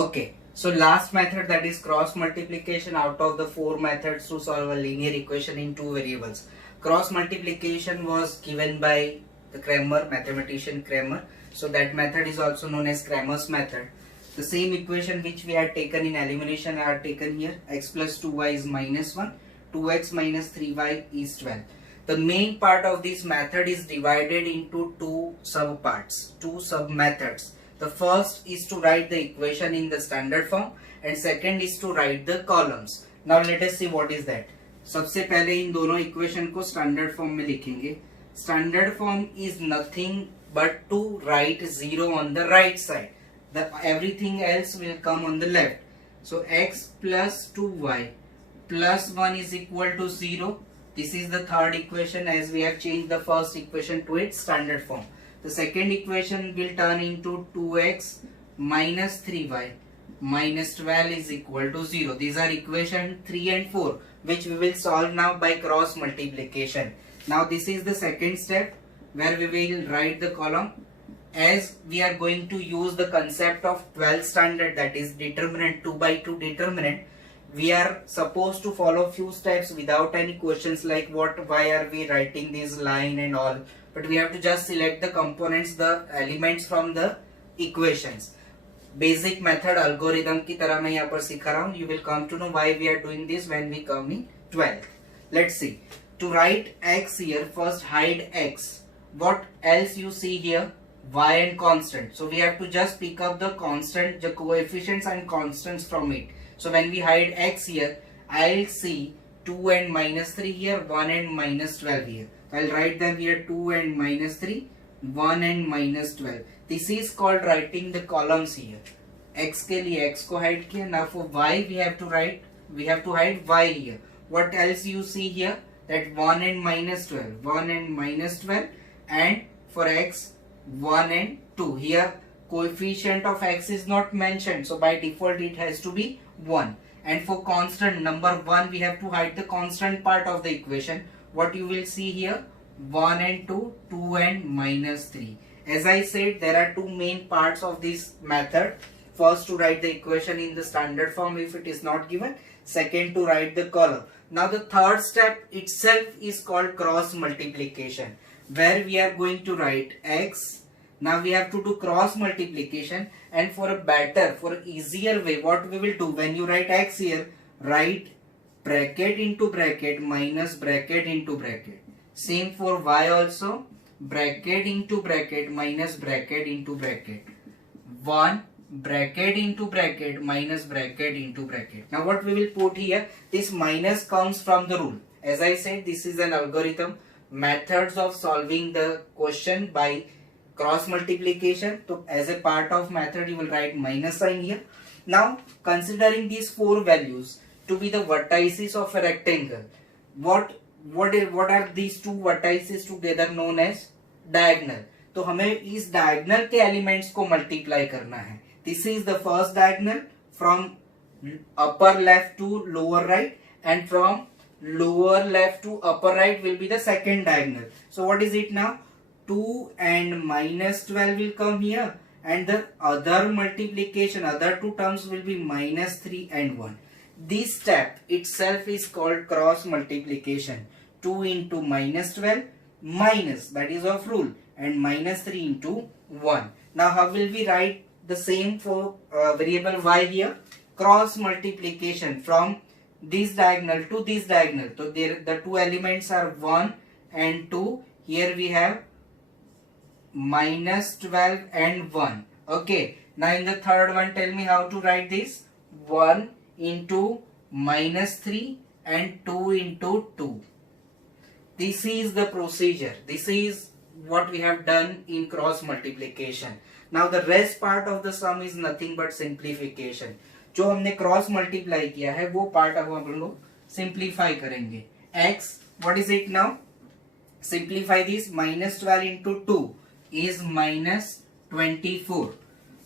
Okay, so last method, that is cross multiplication out of the 4 methods to solve a linear equation in 2 variables. Cross multiplication was given by the Cramer, mathematician Cramer. So that method is also known as Cramer's method. The same equation which we had taken in elimination are taken here. X plus 2y is minus 1, 2x minus 3y is 12. The main part of this method is divided into two sub parts, two sub methods. The first is to write the equation in the standard form and second is to write the columns. Now let us see what is that. सबसे पहले इन दोनों equation को standard form में लिखेंगे. Standard form is nothing but to write 0 on the right side. Everything else will come on the left. So x plus 2y plus 1 is equal to 0. This is the third equation, as we have changed the first equation to its standard form. The second equation will turn into 2x minus 3y minus 12 is equal to 0. These are equation 3 and 4 which we will solve now by cross multiplication. Now this is the second step where we will write the column. As we are going to use the concept of 12 standard, that is determinant, 2 by 2 determinant, we are supposed to follow few steps without any questions like why are we writing this line and all, but we have to just select the components, the elements from the equations. Basic method algorithm की तरह मैं यहाँ पर सिखा रहा हूँ. You will come to know why we are doing this when we come in 12. Let's see. To write x here, first hide x. What else you see here? Y and constant. So we have to just pick up the constant, the coefficients and constants from it. So when we hide x here, I'll see 2 and minus 3 here, 1 and minus 12 here. I'll write them here 2 and minus 3, 1 and minus 12. This is called writing the columns here. X के लिए x को hide किया. Now for y we have to hide y here. What else you see here? That 1 and minus 12, 1 and minus 12, and for x 1 and 2. Here coefficient of x is not mentioned, so by default it has to be 1. And for constant number 1 we have to hide the constant part of the equation. What you will see here, 1 and 2, 2 and minus 3. As I said, there are two main parts of this method. First, to write the equation in the standard form if it is not given. Second, to write the column. Now the third step itself is called cross multiplication, where we are going to write x. Now we have to do cross multiplication, and for a better, for easier way, what we will do, when you write x here, write bracket into bracket minus bracket into bracket. Same for y also, bracket into bracket minus bracket into bracket. 1 bracket into bracket minus bracket into bracket. Now what we will put here, this minus comes from the rule. As I said, this is an algorithm, methods of solving the question by cross multiplication. So as a part of method you will write minus sign here. Now considering these 4 values to be the vertices of a rectangle, what are these two vertices together known as diagonal. तो हमें इस diagonal के elements को multiply करना है. This is the first diagonal from upper left to lower right, and from lower left to upper right will be the second diagonal. So what is it now? 2 and minus 12 will come here, and the other multiplication, other two terms will be minus 3 and 1. This step itself is called cross multiplication. 2 into minus 12 minus, that is of rule, and minus 3 into 1. Now how will we write the same for variable y here? Cross multiplication from this diagonal to this diagonal. So there the two elements are 1 and 2. Here we have minus 12 and 1. Okay. Now in the third one, tell me how to write this. 1 into minus 3 and 2 into 2. This is the procedure. This is what we have done in cross multiplication. Now the rest part of the sum is nothing but simplification. जो हमने cross multiply किया है वो part अब हम लोग simplify करेंगे. x, what is it now? Simplify this. minus 12 into 2 is minus 24.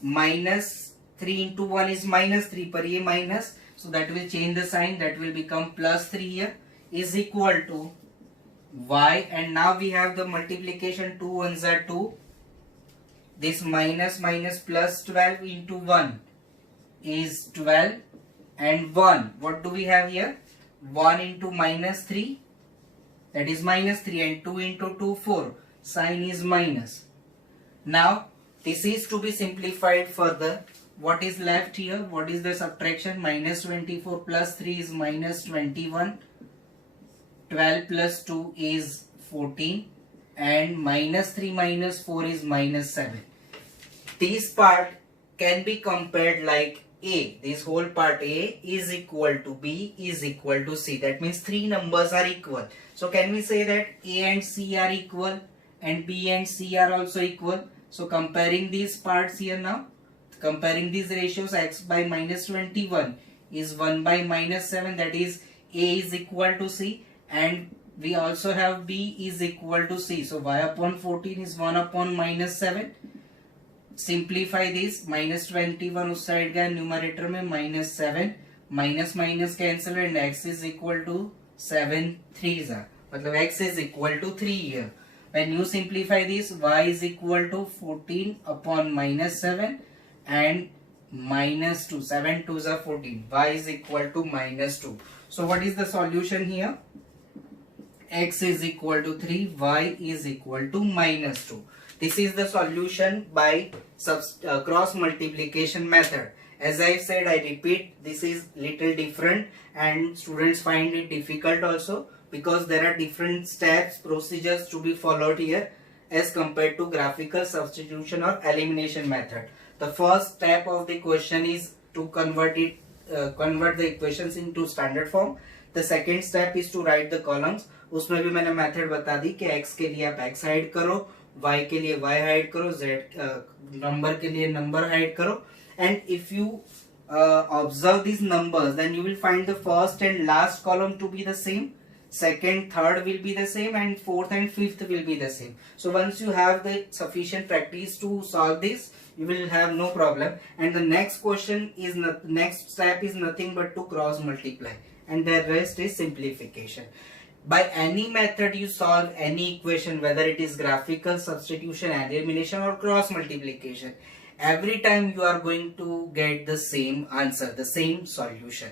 minus 3 into 1 is minus 3, पर ये minus, so that will change the sign, that will become plus 3 here, is equal to y, and now we have the multiplication. 2 ones are 2. This minus minus plus 12 into 1 is 12 and 1. What do we have here? 1 into minus 3, that is minus 3, and 2 into 2, 4. Sign is minus. Now this is to be simplified further. What is left here? What is the subtraction? Minus 24 plus 3 is minus 21. 12 plus 2 is 14. And minus 3 minus 4 is minus 7. This part can be compared like A. This whole part A is equal to B is equal to C. That means three numbers are equal. So can we say that A and C are equal and B and C are also equal? So comparing these parts here now, comparing these ratios, x by minus 21 is 1 by minus 7, that is A is equal to C, and we also have B is equal to C. So y upon 14 is 1 upon minus 7. Simplify this, minus 21 उस side गया numerator में, minus 7 minus minus cancel and x is equal to 7 3s are, मतलब x is equal to 3 here. When you simplify this, y is equal to 14 upon minus 7 and minus 2. 7 2s are 14. Y is equal to minus 2. So what is the solution here? X is equal to 3, y is equal to minus 2. This is the solution by cross multiplication method. As I said, I repeat, this is little different and students find it difficult also, because there are different steps, procedures to be followed here as compared to graphical substitution or elimination method. The first step of the question is to convert the equations into standard form. The second step is to write the columns. उसमें भी मैंने method बता दी कि x के लिए आप x hide करो, y के लिए y हाइड करो, z नंबर के लिए नंबर हाइड करो. And if you observe these numbers, then you will find the first and last column to be the same, second, third will be the same, and fourth and fifth will be the same. So once you have the sufficient practice to solve this, you will have no problem. And the next question is next step is nothing but to cross multiply, and the rest is simplification. By any method you solve any equation, whether it is graphical substitution, elimination or cross multiplication, every time you are going to get the same answer, the same solution.